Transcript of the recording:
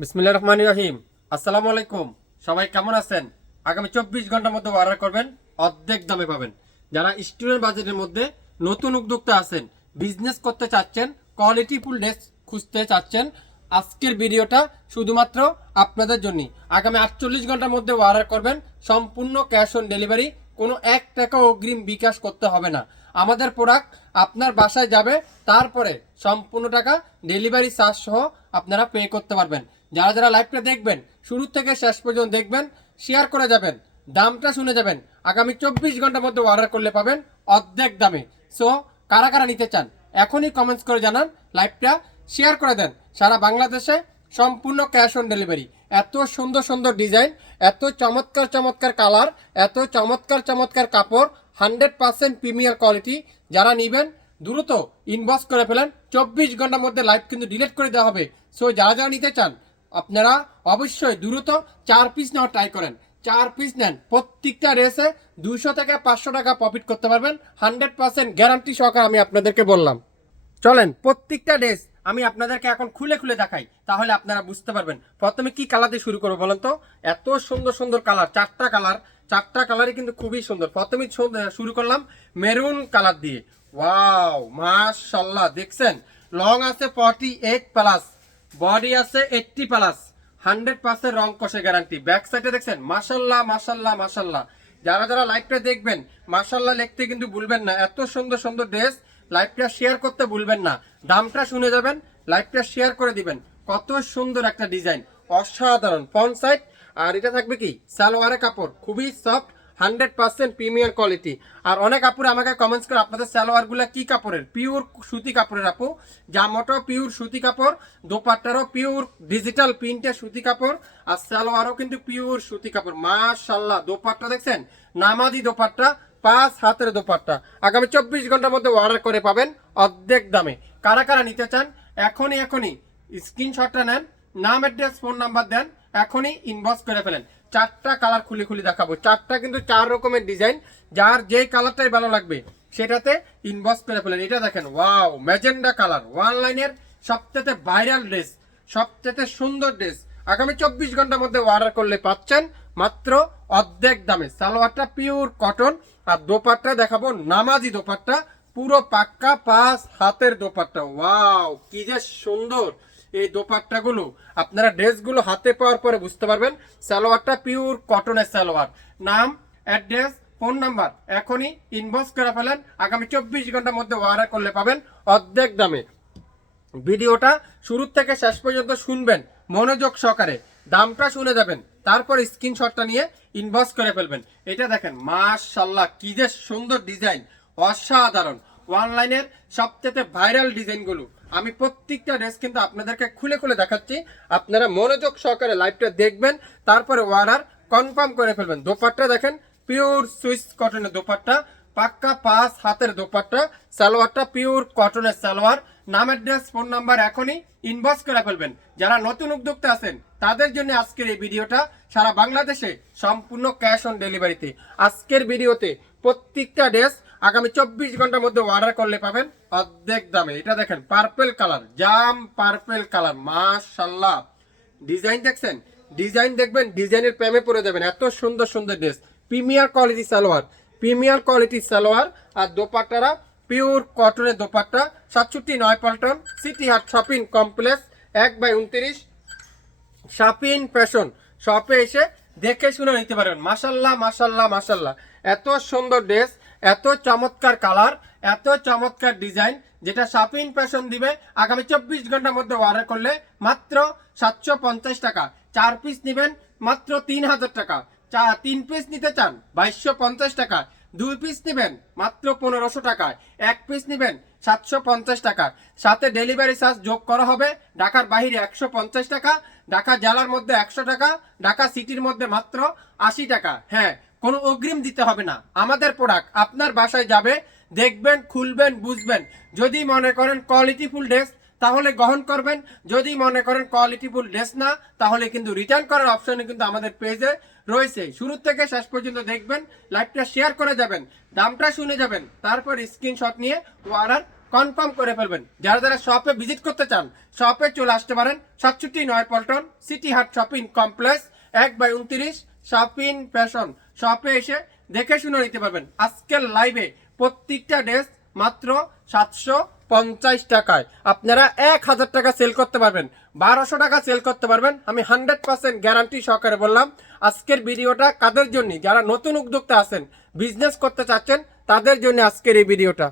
বিসমিল্লাহির রহমানির রহিম। আসসালামু আলাইকুম। সবাই কেমন আছেন? আগামী 24 ঘন্টার মধ্যে অর্ডার করবেন, অর্ধেক দামে পাবেন। যারা স্টুডেন্ট বাজেটের মধ্যে নতুন উদ্যোক্তা আছেন, বিজনেস করতে চাচ্ছেন, কোয়ালিটি ফুল ড্রেস খুঁজতে চাচ্ছেন, আজকের ভিডিওটা শুধুমাত্র আপনাদের জন্য। আগামী 48 ঘন্টার মধ্যে অর্ডার করবেন, সম্পূর্ণ ক্যাশ অন ডেলিভারি, কোনো 1 টাকা অগ্রিম বিকাশ করতে হবে না। আমাদের প্রোডাক্ট আপনার বাসায় যাবে, তারপরে সম্পূর্ণ টাকা ডেলিভারি চার্জ সহ আপনারা পে করতে পারবেন। যারা যারা লাইভটা দেখবেন, শুরু থেকে শেষ পর্যন্ত দেখবেন, শেয়ার করে যাবেন, দামটা শুনে যাবেন। আগামী 24 ঘন্টার মধ্যে অর্ডার করলে পাবেন অর্ধেক দামে। সো কারা কারা নিতে চান এখনই কমেন্টস করে জানান, লাইভটা শেয়ার করে দেন। সারা বাংলাদেশে সম্পূর্ণ ক্যাশ অন ডেলিভারি। এত সুন্দর সুন্দর ডিজাইন, এত চমৎকার চমৎকার কালার, এত চমৎকার চমৎকার কাপড়, 100% প্রিমিয়ার কোয়ালিটি। যারা নেবেন দ্রুত ইনবক্স করে ফেলেন। 24 ঘন্টার মধ্যে লাইভ কিন্তু ডিলিট করে দেওয়া হবে। সো যারা যারা নিতে চান আপনারা অবশ্যই দ্রুত 4 পিস নেওয়ার ট্রাই করেন। 4 পিস নেন, প্রত্যেকটা রেসে 200 থেকে 500 টাকা প্রফিট করতে পারবেন। 100% গ্যারান্টি সহকারে আমি আপনাদেরকে বললাম। চলেন প্রত্যেকটা ড্রেস আমি আপনাদেরকে এখন খুলে খুলে দেখাই, তাহলে আপনারা বুঝতে পারবেন। প্রথমে কি কালার দিয়ে শুরু করবো বলেন তো? এত সুন্দর সুন্দর কালার, 4টা কালার, 4টা কালারই কিন্তু খুবই সুন্দর। প্রথমে শুরু করলাম মেরুন কালার দিয়ে। ওয়াও, মাশাআল্লাহ, দেখছেন? লং আছে 48 প্লাস, বডি আছে 80 প্লাস, 100% রং কষে গ্যারান্টি। ব্যাক সাইডে দেখছেন? মাশাআল্লাহ মাশাআল্লাহ মাশাআল্লাহ। যারা যারা লাইভটা দেখবেন মাশাআল্লাহ লিখতে কিন্তু ভুলবেন না। এত সুন্দর সুন্দর ড্রেস, লাইভটা শেয়ার করতে ভুলবেন না। দামটা শুনে যাবেন, লাইভটা শেয়ার করে দিবেন। কত সুন্দর একটা ডিজাইন, অসাধারণ ফ্রন্ট সাইড। আর এটা থাকবে কি সালোয়ারের কাপড়, খুবই সফট, 100% প্রিমিয়ার কোয়ালিটি। আর অনেক আপুরে আমাকে কমেন্টস করে আপনাদের সালোয়ারগুলো কি কাপড়ের? পিওর সুতি কাপড়ের আপু। জামাটাও পিওর সুতি কাপড়, দোপাট্টারও পিওর ডিজিটাল প্রিন্টের সুতি কাপড়, আর সালোয়ারও কিন্তু পিওর সুতি কাপড়। মাশাআল্লাহ, দোপাট্টা দেখছেন? নামাজি দোপাট্টা, 5 হাতের দোপাট্টা। আগামী 24 ঘন্টার মধ্যে অর্ডার করে পাবেন অর্ধেক দামে। কারা কারা নিতে চান এখনই স্ক্রিনশটটা নেন, নাম অ্যাড্রেস ফোন নাম্বার দেন, এখনই ইনবক্স করে ফেলেন। 4টা কালার খুলে খুলে দেখাবো। 4টা কিন্তু 4 রকমের ডিজাইন, যার যেই কালারটাই ভালো লাগবে সেটাতে ইনবক্স করে ফেলেন। এটা দেখেন, ওয়াও, ম্যাজেন্ডা কালার, অনলাইনের সবচেয়ে ভাইরাল ড্রেস, সবচেয়ে সুন্দর ড্রেস। আগামী 24 ঘন্টার মধ্যে অর্ডার করলে পাচ্ছেন মাত্র অর্ধেক দামে। সালোয়ারটা পিওর কটন, আর দোপাট্টা দেখাবো নামাজি দোপাট্টা, পুরো পাক্কা 5 হাতের দোপাট্টা। ওয়াও, কি যে সুন্দর এই দোপাট্টাগুলো। আপনারা ড্রেসগুলো হাতে পাওয়ার পরে বুঝতে পারবেন সালোয়ারটা পিওর কটনের সালোয়ার। নাম, অ্যাড্রেস, ফোন নাম্বার এখনই ইনবক্স করে ফেলেন। আগামী 24 ঘন্টার মধ্যে অর্ডার করলে পাবেন অর্ধেক দামে। ভিডিওটা শুরু থেকে শেষ পর্যন্ত শুনবেন মনোযোগ সহকারে, দামটা শুনে যাবেন, তারপর স্ক্রিনশটটা নিয়ে ইনবক্স করে ফেলবেন। এটা দেখেন, মাশাআল্লাহ, কি যে সুন্দর ডিজাইন, অসাধারণ। অনলাইনের সবচেয়ে ভাইরাল ডিজাইনগুলো আমি প্রত্যেকটা ড্রেস কিন্তু আপনাদেরকে খুলে খুলে দেখাচ্ছি। আপনারা মনোযোগ সহকারে লাইভটা দেখবেন, তারপরে অর্ডার কনফার্ম করে ফেলবেন। দোপাট্টা দেখেন, পিওর সুইস কটনের দোপাট্টা, পাক্কা 5 হাতের দোপাট্টা, সালোয়ারটা পিওর কটনের সালোয়ার। নাম, অ্যাড্রেস, ফোন নাম্বার এখনই ইনবক্স করে ফেলবেন। যারা নতুন উদ্যোক্তা আছেন তাদের জন্য আজকের এই ভিডিওটা, সারা বাংলাদেশে সম্পূর্ণ ক্যাশ অন ডেলিভারিতে। আজকের ভিডিওতে প্রত্যেকটা ড্রেস আগামী 24 ঘন্টার মধ্যে অর্ডার করলে পাবেন অর্ধেক দামে। এটা দেখেন, পার্পেল কালার, জাম পার্পেল কালার, মাশাআল্লাহ। ডিজাইন দেখছেন? ডিজাইন দেখবেন, ডিজাইনের প্রেমে পড়ে যাবেন। এত সুন্দর সুন্দর dress, premier quality salwar, premier quality salwar. আর দোপাট্টারা পিওর কটনের dupatta. 67 Paltan, City Haat Shopping Complex, 1/29 শাপিন ফ্যাশন শপে এসে দেখে শুনে নিতে পারবেন। মাশাল্লাহ মাশাল্লাহ মাশাল্লাহ, এত সুন্দর ড্রেস, এত চমৎকার কালার, এত চমৎকার ডিজাইন, যেটা শাপিন ফ্যাশন দিবে আগামী 24 ঘন্টার মধ্যে অর্ডার করলে মাত্র 750 টাকা। 4 পিস নেবেন মাত্র 3000 টাকা। 3 পিস নিতে চান 2250 টাকা। 2 পিস নেবেন মাত্র 1500 টাকায়। 1 পিস নেবেন 750 টাকা। সাথে ডেলিভারি চার্জ যোগ করা হবে। ঢাকার বাইরে 150 টাকা, ঢাকা জেলার মধ্যে 100 টাকা, ঢাকা সিটির মধ্যে মাত্র 80 টাকা। হ্যাঁ, কোনো অগ্রিম দিতে হবে না। আমাদের প্রোডাক্ট আপনার বাসায় যাবে, দেখবেন, খুলবেন, বুঝবেন। যদি মনে করেন কোয়ালিটিফুল ড্রেস তাহলে গ্রহণ করবেন, যদি মনে করেন কোয়ালিটিফুল ড্রেস না তাহলে কিন্তু রিটার্ন করার অপশন কিন্তু আমাদের পেজে রয়েছে। শুরু থেকে শেষ পর্যন্ত দেখবেন, লাইভটা শেয়ার করে যাবেন, দামটা শুনে যাবেন, তারপর স্ক্রিনশট নিয়ে অর্ডার কনফার্ম করে ফেলবেন। যারা যারা শপে ভিজিট করতে চান শপে চলে আসতে পারেন। 67 Paltan City Haat Shopping Complex 1/29 shopping fashion শপে এসে দেখে শুনে নিতে পারবেন। আজকের লাইভে প্রত্যেকটা ড্রেস মাত্র 750 টাকায় আপনারা 1000 টাকা সেল করতে পারবেন, 1200 টাকা সেল করতে পারবেন। আমি 100% গ্যারান্টি সহকারে বললাম। আজকের ভিডিওটা কাদের জন্য? যারা নতুন উদ্যোক্তা আছেন, বিজনেস করতে চাচ্ছেন, তাদের জন্য আজকের এই ভিডিওটা।